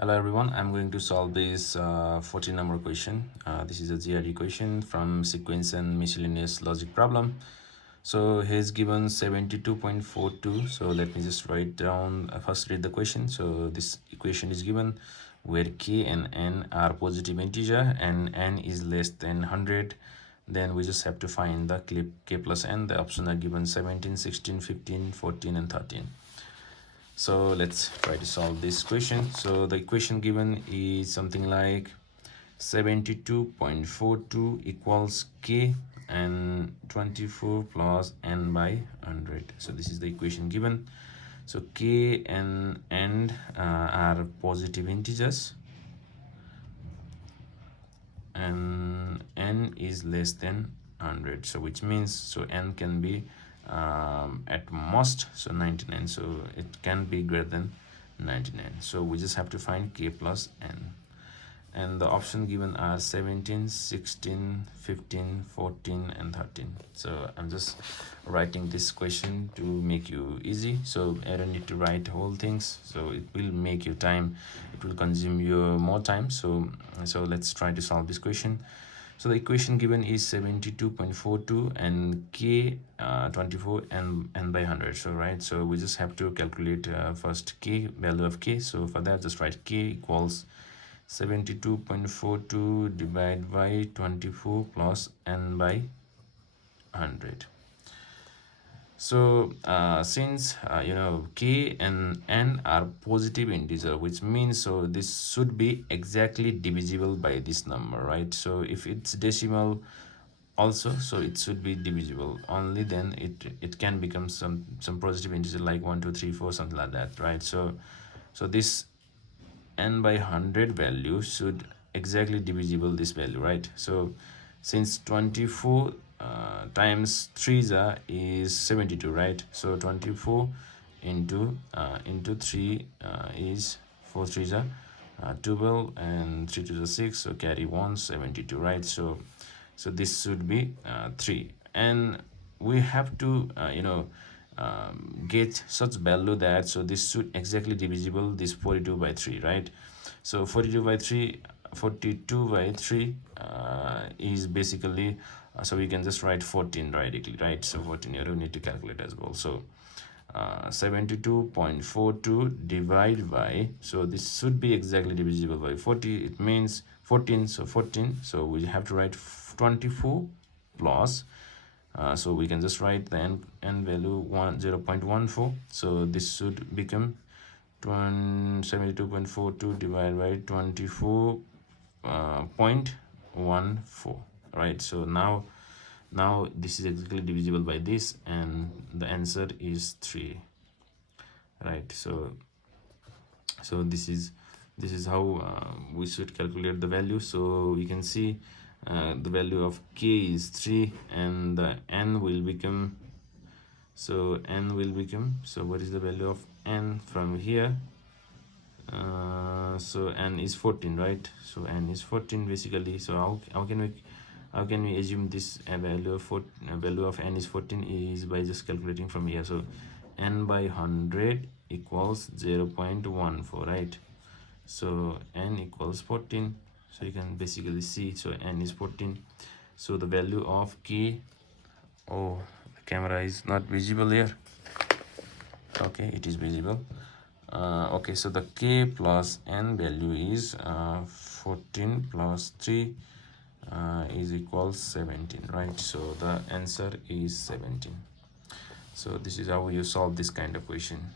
Hello everyone, I'm going to solve this 14 number question. This is a GRE question from sequence and miscellaneous logic problem. So here's given 72.42. So let me just write down, first read the question. So this equation is given where k and n are positive integer and n is less than 100. Then we just have to find the k plus n. The options are given 17, 16, 15, 14 and 13. So let's try to solve this question. So the equation given is something like 72.42 equals k and 24 plus n by 100. So this is the equation given. So k and n are positive integers and n is less than 100. So which means so n can be at most so 99, so it can be greater than 99. So we just have to find k plus n, and the option given are 17, 16, 15, 14 and 13. So I'm just writing this question to make you easy, so I don't need to write whole things, so it will make you time, it will consume you more time. So let's try to solve this question. So the equation given is 72.42 and k 24 and n by 100. So right, so we just have to calculate first k, value of k. So for that, just write k equals 72.42 divided by 24 plus n by 100. So since k and n are positive integer, which means so this should be exactly divisible by this number, right? So if it's decimal also, so it should be divisible, only then it can become some positive integer like 1 2 3 4, something like that, right? So this n by 100 value should exactly divisible this value, right? So since 24 times 3 is 72, right? So 24 into 3 is 4 3 12 and 3 to the 6, so carry 1 72, right? So this should be 3, and we have to get such value that so this should exactly divisible this 42 by 3, right? So 42 by 3 is basically so we can just write 14 directly, right? So 14, you don't need to calculate as well. So 72.42 divided by, so this should be exactly divisible by 40, it means 14, so 14, so we have to write 24 plus so we can just write the n value 0.14. So this should become 72.42 divided by 24.14, right? So now this is exactly divisible by this, and the answer is 3, right? So this is how we should calculate the value. So we can see the value of k is 3 and the n will become, so what is the value of n from here? So n is 14, right? So n is 14 basically. So how can we assume this value of n is 14 is by just calculating from here. So n by 100 equals 0.14, right? So n equals 14, so you can basically see, so n is 14. So the value of k, oh, the camera is not visible here. Okay, it is visible. Okay, so the k plus n value is 14 plus 3 is equals 17, right? So the answer is 17. So this is how you solve this kind of question.